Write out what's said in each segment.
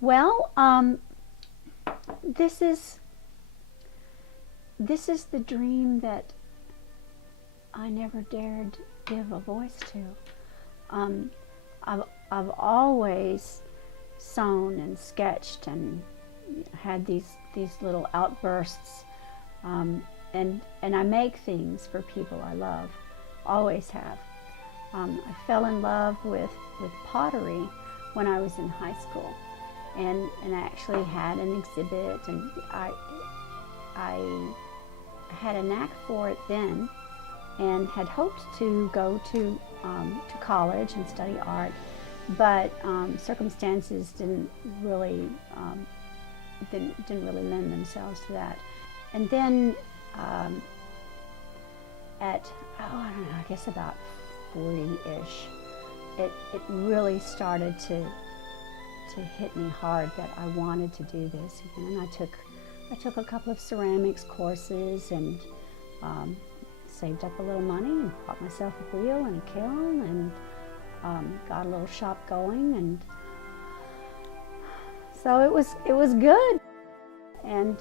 Well, this is the dream that I never dared give a voice to. Um, I've always sewn and sketched and had these little outbursts, and I make things for people I love, always have. I fell in love with pottery when I was in high school, and I actually had an exhibit, and I had a knack for it then, and had hoped to go to college and study art, but circumstances didn't really lend themselves to that. And then at I don't know, I guess about 40-ish, it really started to hit me hard that I wanted to do this again. I took a couple of ceramics courses and saved up a little money and bought myself a wheel and a kiln and got a little shop going, and so it was good. And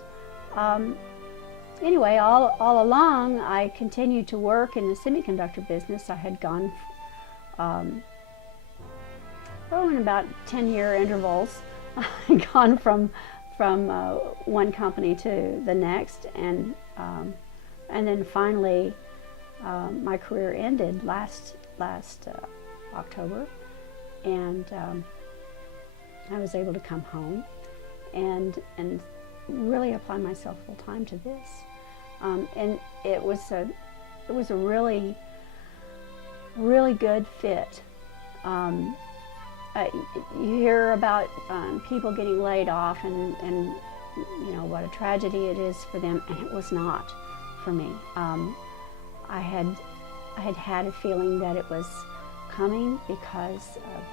anyway, all along I continued to work in the semiconductor business. I had gone in about 10-year intervals. I'd gone from one company to the next, and then finally my career ended last October, and I was able to come home and really apply myself full time to this, and it was a really good fit. You hear about people getting laid off, and you know what a tragedy it is for them, and it was not for me. I had a feeling that it was coming because of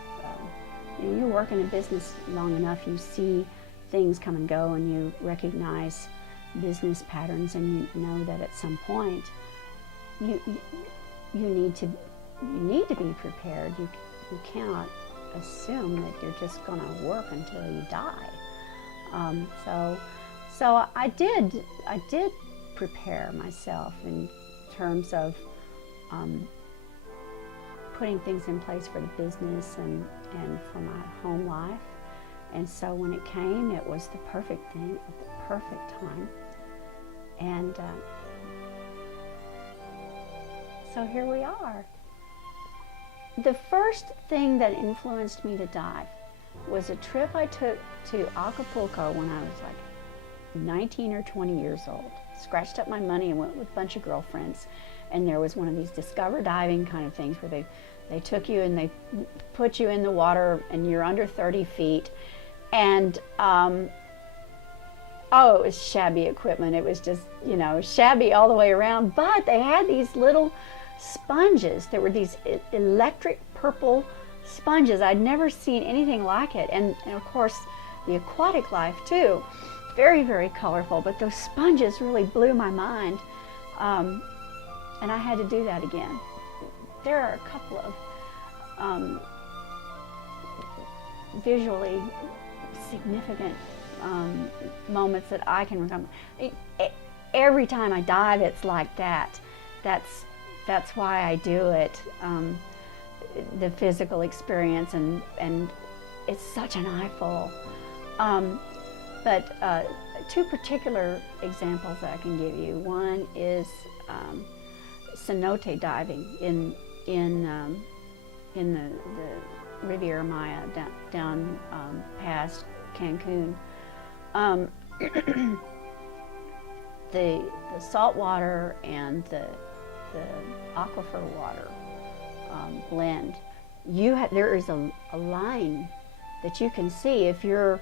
you work in a business long enough, you see things come and go, and you recognize business patterns, and you know that at some point you need to be prepared. You cannot assume that you're just going to work until you die. So I did prepare myself in terms of putting things in place for the business and for my home life. And so when it came, it was the perfect thing at the perfect time. And so here we are. The first thing that influenced me to dive was a trip I took to Acapulco when I was like 19 or 20 years old. Scratched up my money and went with a bunch of girlfriends. And there was one of these discover diving kind of things where they took you and they put you in the water and you're under 30 feet. And it was shabby equipment. It was just, shabby all the way around. But they had these little sponges. There were these electric purple sponges. I'd never seen anything like it. And of course, the aquatic life too. Very, very colorful. But those sponges really blew my mind. And I had to do that again. There are a couple of visually significant moments that I can remember. Every time I dive, it's like that. That's why I do it. The physical experience, and it's such an eyeful. But two particular examples that I can give you. One is cenote diving in the Riviera Maya down past Cancun. The salt water and the aquifer water blend. There is a line that you can see. If you're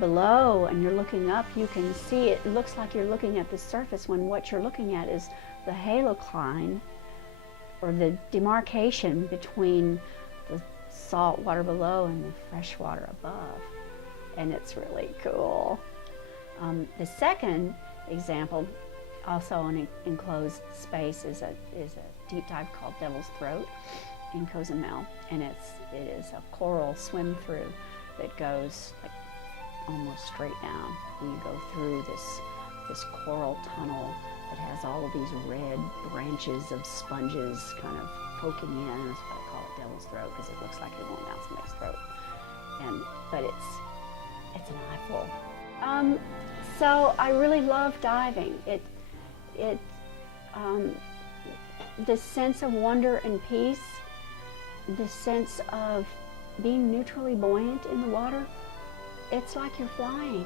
below and you're looking up, you can see it looks like you're looking at the surface when what you're looking at is the halocline, or the demarcation between the salt water below and the fresh water above. And it's really cool. The second example, also in an enclosed space, is a deep dive called Devil's Throat in Cozumel, and it is a coral swim through. that goes like almost straight down, and you go through this coral tunnel that has all of these red branches of sponges kind of poking in. That's what I call it, Devil's Throat, because it looks like you're going down somebody's throat. But it's an eyeful. So I really love diving. The sense of wonder and peace, the sense of being neutrally buoyant in the water, it's like you're flying.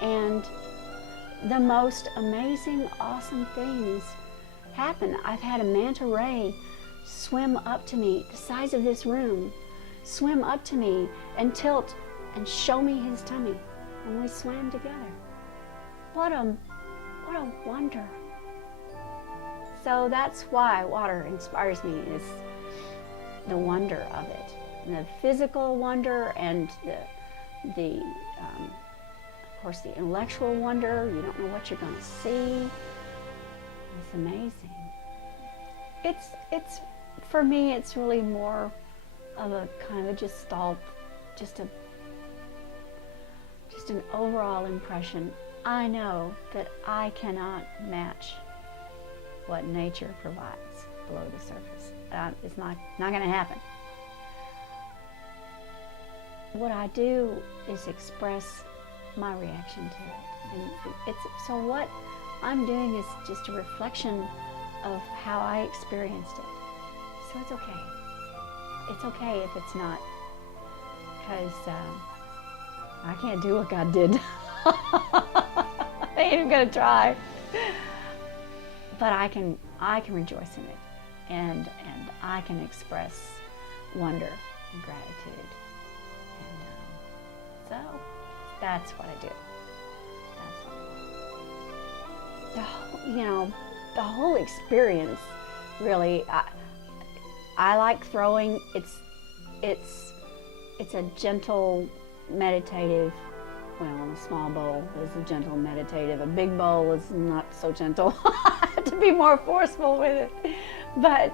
And the most amazing, awesome things happen. I've had a manta ray swim up to me, the size of this room, swim up to me and tilt and show me his tummy. And we swam together. What a wonder. So that's why water inspires me, is the wonder of it. And the physical wonder and of course, the intellectual wonder. You don't know what you're going to see. It's amazing. It's for me, it's really more of a kind of a gestalt, just an overall impression. I know that I cannot match what nature provides below the surface. It's not going to happen. What I do is express my reaction to it, and so what I'm doing is just a reflection of how I experienced it. So it's okay. It's okay if it's not, because I can't do what God did. I ain't even gonna try. But I can rejoice in it, and I can express wonder and gratitude, and so that's what I do. That's what I do. The whole experience, really. I like throwing. It's a gentle, meditative. Well, a small bowl is a gentle meditative. A big bowl is not so gentle. I have to be more forceful with it. But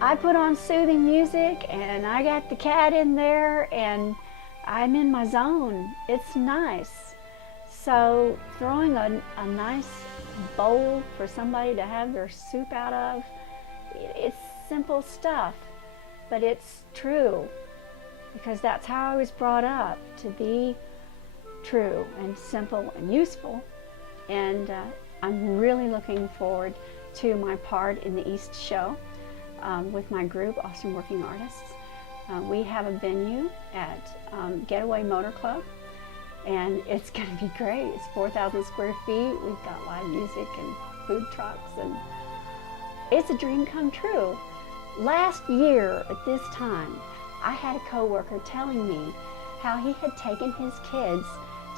I put on soothing music, and I got the cat in there, and I'm in my zone. It's nice. So throwing a nice bowl for somebody to have their soup out of, it's simple stuff, but it's true. Because that's how I was brought up, to be true and simple and useful. And I'm really looking forward to my part in the East Show with my group, Awesome Working Artists. We have a venue at Getaway Motor Club, and it's going to be great. It's 4,000 square feet. We've got live music and food trucks, and it's a dream come true. Last year at this time, I had a coworker telling me how he had taken his kids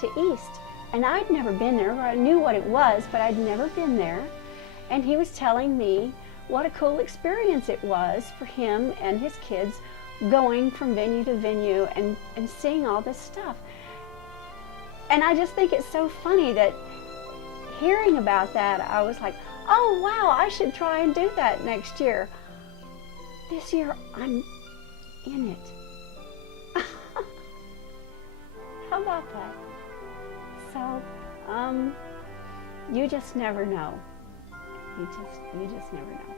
to East, and I'd never been there. I knew what it was, but I'd never been there. And he was telling me what a cool experience it was for him and his kids going from venue to venue and seeing all this stuff. And I just think it's so funny that hearing about that, I was like, oh wow, I should try and do that next year. This year, I'm in it. How about that? So, you just never know. You just never know.